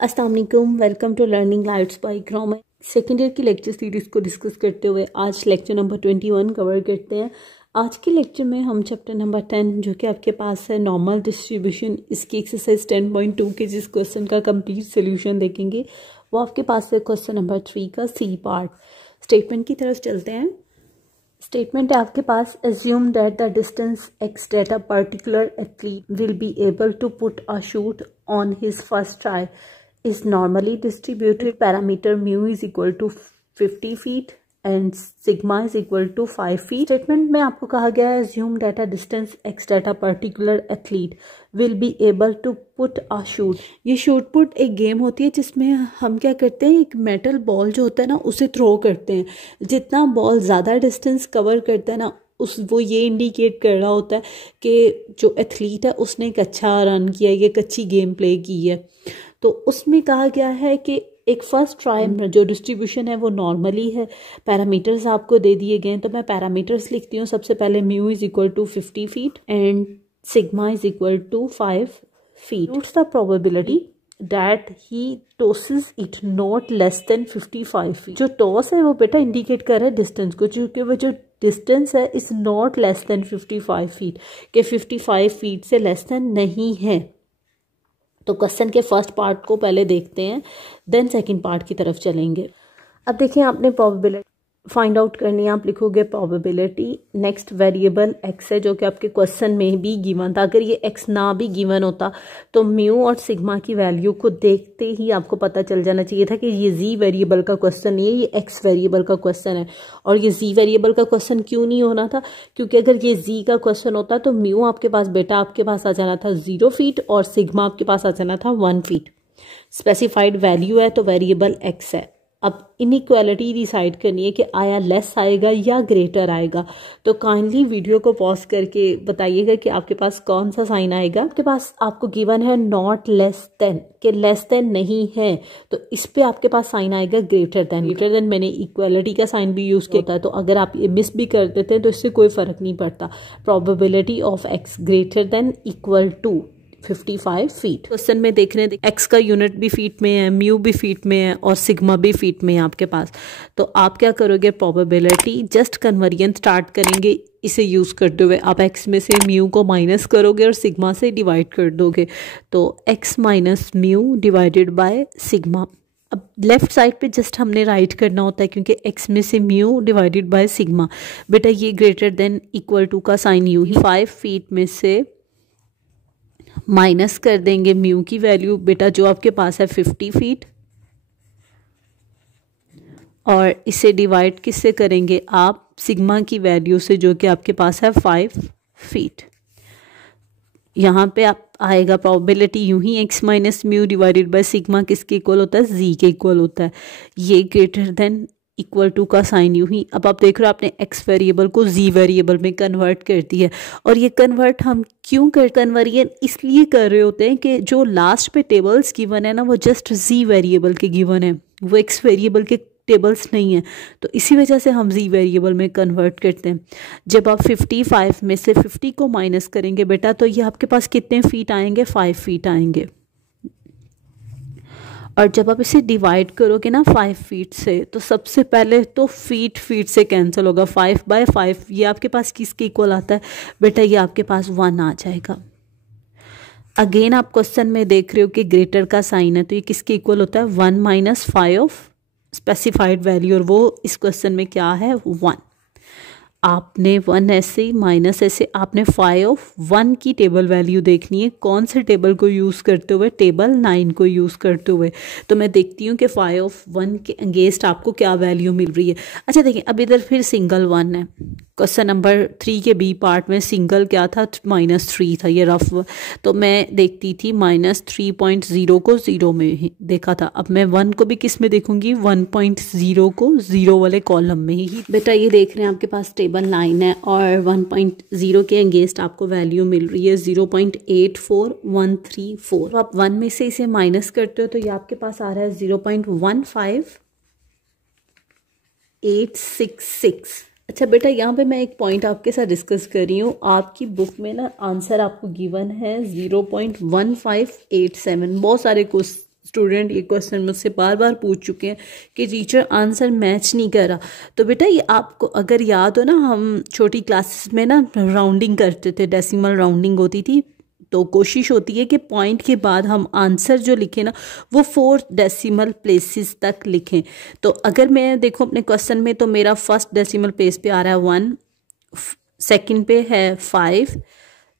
अस्सलाम वालेकुम, welcome to learning lights by Ikram. Second year की लेक्चर सीरीज़ को डिस्कस करते हुए आज लेक्चर नंबर 21 कवर करते हैं। आज के लेक्चर में हम चैप्टर नंबर 10 जो कि आपके पास है नॉर्मल डिस्ट्रीब्यूशन, इसकी एक्सरसाइज 10.2 के जिस क्वेश्चन का कंप्लीट सोल्यूशन देखेंगे वो आपके पास है क्वेश्चन नंबर 3 का सी पार्ट। स्टेटमेंट की तरफ चलते हैं। स्टेटमेंट है आपके पास, assume that the distance x that a particular athlete will be able to put a shoot on his first try is normally distributed. Parameter mu is equal to 50 feet and sigma is equal to 5 feet. Statement में आपको कहा गया है assume that a distance x that a particular athlete will be able to put a shoot. ये shoot put एक game होती है जिसमें हम क्या करते हैं, एक मेटल बॉल जो होता है ना उसे थ्रो करते हैं। जितना बॉल ज़्यादा डिस्टेंस कवर करता है ना वो ये इंडिकेट कर रहा होता है कि जो एथलीट है उसने एक अच्छा रन किया, ये एक अच्छी गेम प्ले की है। तो उसमें कहा गया है कि एक फर्स्ट ट्राई जो डिस्ट्रीब्यूशन है वो नॉर्मली है। पैरामीटर्स आपको दे दिए गए हैं, तो मैं पैरामीटर्स लिखती हूँ। सबसे पहले mu is equal to 50 feet and sigma is equal to 5 feet. What's the probability that he tosses it not less than 55 feet. जो टॉस है वो बेटा इंडिकेट कर रहा है डिस्टेंस को, क्योंकि वो जो डिस्टेंस है is not less than 55 feet, के 55 फीट से लेस देन नहीं है। तो क्वेश्चन के फर्स्ट पार्ट को पहले देखते हैं, देन सेकंड पार्ट की तरफ चलेंगे। अब देखिए, आपने प्रोबेबिलिटी फाइंड आउट करनी है। आप लिखोगे प्रोबेबिलिटी, नेक्स्ट वेरिएबल एक्स है जो कि आपके क्वेश्चन में भी गिवन था। अगर ये एक्स ना भी गिवन होता तो म्यू और सिग्मा की वैल्यू को देखते ही आपको पता चल जाना चाहिए था कि ये जी वेरिएबल का क्वेश्चन नहीं है, ये एक्स वेरिएबल का क्वेश्चन है। और ये जी वेरिएबल का क्वेश्चन क्यों नहीं होना था, क्योंकि अगर ये जी का क्वेश्चन होता तो म्यू आपके पास बेटा आपके पास आ जाना था 0 फीट और सिग्मा आपके पास आ जाना था 1 फीट। स्पेसिफाइड वैल्यू है तो वेरिएबल एक्स है। अब इनइक्वालिटी डिसाइड करनी है कि आया लेस आएगा या ग्रेटर आएगा। तो काइंडली वीडियो को पॉज करके बताइएगा कि आपके पास कौन सा साइन आएगा। आपके पास आपको गिवन है नॉट लेस देन, कि लेस देन नहीं है, तो इस पे आपके पास साइन आएगा ग्रेटर देन। ग्रेटर देन मैंने इक्वालिटी का साइन भी यूज किया था, तो अगर आप ये मिस भी कर देते हैं तो इससे कोई फर्क नहीं पड़ता। Probability of x greater than equal to 55 feet. Question में देख रहे हैं एक्स का यूनिट भी फीट में है, म्यू भी फीट में है और सिग्मा भी फीट में है आपके पास। तो आप क्या करोगे, प्रोबेबिलिटी जस्ट कन्वर्जन स्टार्ट करेंगे इसे यूज करते हुए। आप एक्स में से म्यू को माइनस करोगे और सिग्मा से डिवाइड कर दोगे, तो x minus mu divided by sigma. अब लेफ्ट साइड पे जस्ट हमने राइट करना होता है, क्योंकि x में से म्यू डिवाइडेड बाय सिग्मा। बेटा ये ग्रेटर देन इक्वल टू का साइन यू ही 5 फीट में से माइनस कर देंगे म्यू की वैल्यू, बेटा जो आपके पास है 50 फीट, और इसे डिवाइड किससे करेंगे आप, सिग्मा की वैल्यू से जो कि आपके पास है 5 फीट। यहाँ पे आप आएगा प्रोबेबिलिटी यूं ही x minus mu divided by sigma किसके इक्वल होता है, z के इक्वल होता है। ये ग्रेटर देन इक्वल टू का साइन यूं ही। अब आप देख रहे हो आपने x वेरिएबल को z वेरिएबल में कन्वर्ट कर दिया है। और ये कन्वर्ट हम क्यों कन्वर्जन इसलिए कर रहे होते हैं कि जो लास्ट पे टेबल्स गिवन है ना वो जस्ट z वेरिएबल के गिवन है, वो x वेरिएबल के टेबल्स नहीं है। तो इसी वजह से हम z वेरिएबल में कन्वर्ट करते हैं। जब आप 55 में से 50 को माइनस करेंगे बेटा, तो ये आपके पास कितने फीट आएंगे, 5 फीट आएंगे। और जब आप इसे डिवाइड करोगे ना 5 फीट से, तो सबसे पहले तो फीट से कैंसिल होगा। 5 बाय 5 ये आपके पास किसके इक्वल आता है बेटा, ये आपके पास 1 आ जाएगा। अगेन आप क्वेश्चन में देख रहे हो कि ग्रेटर का साइन है, तो ये किसके इक्वल होता है, 1 माइनस 5 ऑफ स्पेसिफाइड वैल्यू, और वो इस क्वेश्चन में क्या है 1। आपने 1 ऐसे माइनस ऐसे, आपने 5 ऑफ 1 की टेबल वैल्यू देखनी है। कौन से टेबल को यूज़ करते हुए, टेबल 9 को यूज़ करते हुए। तो मैं देखती हूँ कि 5 ऑफ 1 के अगेंस्ट आपको क्या वैल्यू मिल रही है। अच्छा देखिए, अब इधर फिर सिंगल 1 है। क्वेश्चन नंबर 3 के बी पार्ट में सिंगल क्या था, -3 था, ये रफ। तो मैं देखती थी -3.0 को 0 में ही देखा था। अब मैं 1 को भी किस में देखूंगी, 1.0 को 0 वाले कॉलम में ही। बेटा ये देख रहे हैं आपके पास टेबल 9 है और 1.0 के अगेंस्ट आपको वैल्यू मिल रही है 0.84134। तो आप 1 में से इसे माइनस करते हो तो ये आपके पास आ रहा है 0.15866। अच्छा बेटा, यहाँ पे मैं एक पॉइंट आपके साथ डिस्कस कर रही हूँ। आपकी बुक में ना आंसर आपको गिवन है 0.1587। बहुत सारे स्टूडेंट ये क्वेश्चन मुझसे बार बार पूछ चुके हैं कि टीचर आंसर मैच नहीं कर रहा। तो बेटा ये आपको अगर याद हो ना, हम छोटी क्लासेस में ना राउंडिंग करते थे, डेसिमल राउंडिंग होती थी, तो कोशिश होती है कि पॉइंट के बाद हम आंसर जो लिखें ना वो 4 डेसिमल प्लेसेस तक लिखें। तो अगर मैं देखो अपने क्वेश्चन में, तो मेरा फर्स्ट डेसिमल प्लेस पे आ रहा है 1, सेकंड पे है 5,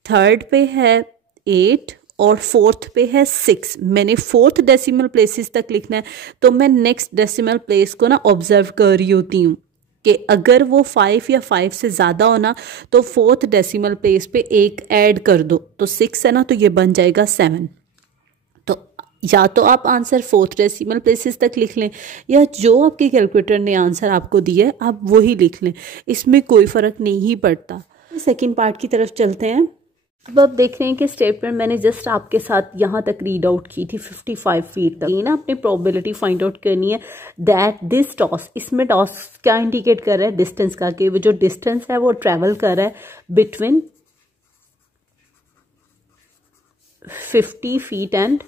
थर्ड पे है 8 और फोर्थ पे है 6। मैंने 4th डेसिमल प्लेसेस तक लिखना है, तो मैं नेक्स्ट डेसिमल प्लेस को ना ऑब्जर्व कर रही होती हूँ कि अगर वो 5 या 5 से ज़्यादा होना तो 4th डेसिमल प्लेस पे 1 ऐड कर दो, तो 6 है ना, तो ये बन जाएगा 7। तो या तो आप आंसर 4th डेसिमल प्लेसेस तक लिख लें, या जो आपके कैलकुलेटर ने आंसर आपको दिया है आप वही लिख लें, इसमें कोई फ़र्क नहीं पड़ता। सेकेंड पार्ट की तरफ चलते हैं। अब आप देख रहे हैं कि स्टेटमेंट मैंने जस्ट आपके साथ यहाँ तक रीड आउट की थी 55 फीट तक। ये ना अपनी प्रोबेबिलिटी फाइंड आउट करनी है दैट दिस टॉस, इसमें टॉस क्या इंडिकेट कर रहा है, डिस्टेंस का, कि वो जो डिस्टेंस है वो ट्रेवल कर रहा है बिटवीन 50 फीट एंड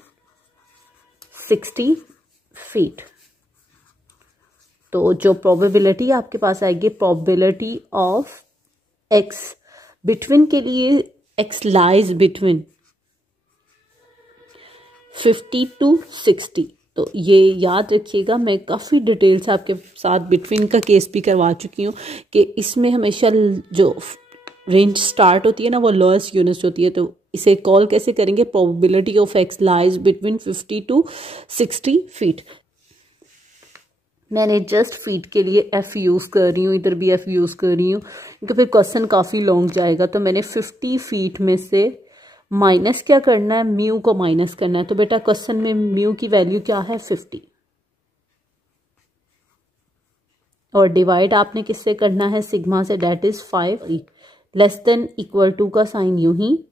60 फीट। तो जो प्रोबेबिलिटी आपके पास आएगी, प्रोबेबिलिटी ऑफ एक्स, बिटवीन के लिए x lies between 50 to 60। तो ये याद रखिएगा, मैं काफ़ी डिटेल से आपके साथ बिटवीन का केस भी करवा चुकी हूँ कि इसमें हमेशा जो रेंज स्टार्ट होती है ना वो लोएस्ट यूनिट होती है। तो इसे कॉल कैसे करेंगे, probability of x lies between 50 to 60 feet. मैंने जस्ट फीट के लिए f यूज़ कर रही हूँ, इधर भी f यूज़ कर रही हूँ क्योंकि फिर क्वेश्चन काफ़ी लॉन्ग जाएगा। तो मैंने 50 फीट में से माइनस क्या करना है, म्यू को माइनस करना है। तो बेटा क्वेश्चन में म्यू की वैल्यू क्या है 50, और डिवाइड आपने किससे करना है, सिग्मा से, that is 5। Less than equal to का साइन यूं ही,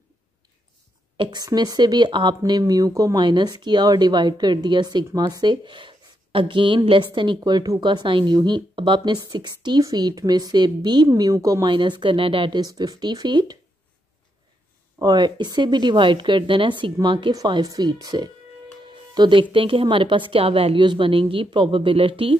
एक्स में से भी आपने म्यू को माइनस किया और डिवाइड कर दिया सिग्मा से, again less than equal to का साइन यूं ही। अब आपने 60 फीट में से भी म्यू को माइनस करना है, डेट इज 50 फीट, और इसे भी डिवाइड कर देना है सिग्मा के 5 फीट से। तो देखते हैं कि हमारे पास क्या वैल्यूज बनेंगी। प्रोबेबिलिटी,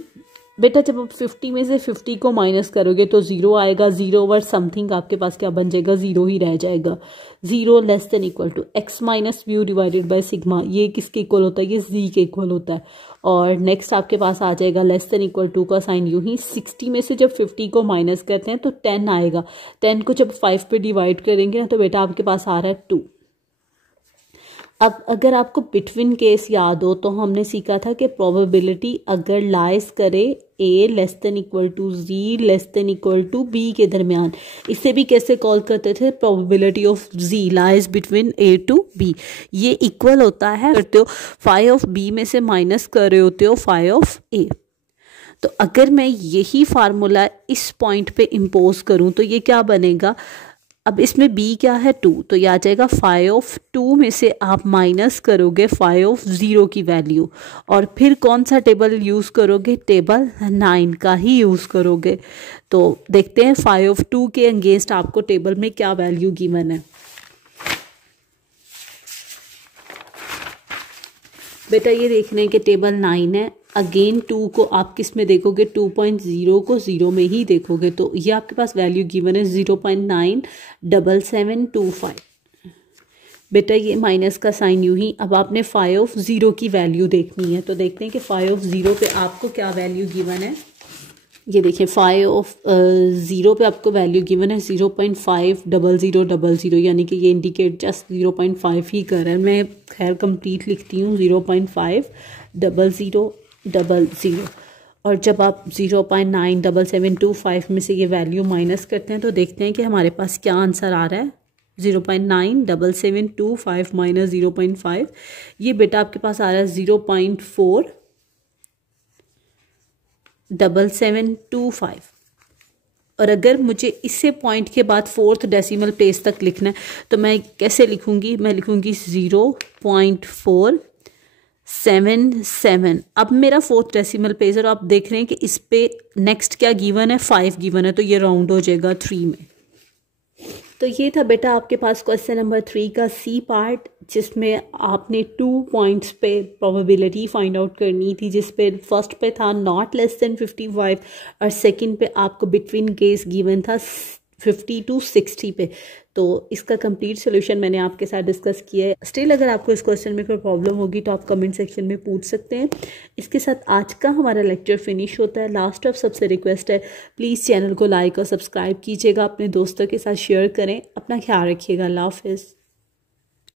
बेटा जब आप 50 में से 50 को माइनस करोगे तो 0 आएगा, 0 ओवर समथिंग आपके पास क्या बन जाएगा, 0 ही रह जाएगा। 0 less than equal to x minus mu divided by sigma, ये किसके इक्वल होता है, ये z के इक्वल होता है। और नेक्स्ट आपके पास आ जाएगा लेस देन इक्वल टू का साइन यूं ही। 60 में से जब 50 को माइनस करते हैं तो 10 आएगा, 10 को जब 5 पे डिवाइड करेंगे ना तो बेटा आपके पास आ रहा है 2। अब अगर आपको बिटवीन केस याद हो तो हमने सीखा था कि प्रोबेबिलिटी अगर लाइज करे a less than equal to z less than equal to b के दरमियान, इसे भी कैसे कॉल करते थे, probability of z lies between a to b। ये इक्वल होता है, करते हो फाई ऑफ b में से माइनस कर रहे होते हो फाई ऑफ a। तो अगर मैं यही फार्मूला इस पॉइंट पे इम्पोज करूं तो ये क्या बनेगा, अब इसमें b क्या है 2, तो यह आ जाएगा फाई ऑफ 2 में से आप माइनस करोगे फाई ऑफ 0 की वैल्यू, और फिर कौन सा टेबल यूज़ करोगे, टेबल 9 का ही यूज़ करोगे। तो देखते हैं फाई ऑफ 2 के अगेंस्ट आपको टेबल में क्या वैल्यू गिवन है। बेटा ये देख रहे हैं कि टेबल 9 है, अगेन 2 को आप किस में देखोगे, 2.0 को 0 में ही देखोगे। तो ये आपके पास वैल्यू गिवन है 0.97725। बेटा ये माइनस का साइन यूं ही। अब आपने फाई ऑफ 0 की वैल्यू देखनी है, तो देखते हैं कि फाई ऑफ 0 पे आपको क्या वैल्यू गिवन है। ये देखिए फाई ऑफ 0 पे आपको वैल्यू गिवन है 0.50000, यानी कि ये इंडिकेट जस्ट 0.5 ही कर रहा है। मैं खैर कंप्लीट लिखती हूँ 0.50000। और जब आप 0.97725 में से ये वैल्यू माइनस करते हैं तो देखते हैं कि हमारे पास क्या आंसर आ रहा है। 0.97725 माइनस 0.5, ये बेटा आपके पास आ रहा है 0.47725। और अगर मुझे इससे पॉइंट के बाद 4th डेसिमल प्लेस तक लिखना है तो मैं कैसे लिखूंगी, मैं लिखूंगी 0.477। अब मेरा 4th डेसिमल प्लेस है और आप देख रहे हैं कि इस पे नेक्स्ट क्या गिवन है, 5 गिवन है, तो ये राउंड हो जाएगा 3 में। तो ये था बेटा आपके पास क्वेश्चन नंबर 3 का सी पार्ट। जिसमें आपने 2 पॉइंट्स पे प्रोबेबिलिटी फाइंड आउट करनी थी, जिस पे फर्स्ट पे था नॉट लेस देन 55 और सेकंड पे आपको बिटवीन केस गिवन था 50 to 60 पे। तो इसका कंप्लीट सोल्यूशन मैंने आपके साथ डिस्कस किया है। स्टिल अगर आपको इस क्वेश्चन में कोई प्रॉब्लम होगी तो आप कमेंट सेक्शन में पूछ सकते हैं। इसके साथ आज का हमारा लेक्चर फिनिश होता है। लास्ट ऑफ सबसे रिक्वेस्ट है, प्लीज़ चैनल को लाइक और सब्सक्राइब कीजिएगा, अपने दोस्तों के साथ शेयर करें। अपना ख्याल रखिएगा। अल्लाह हाफिज़।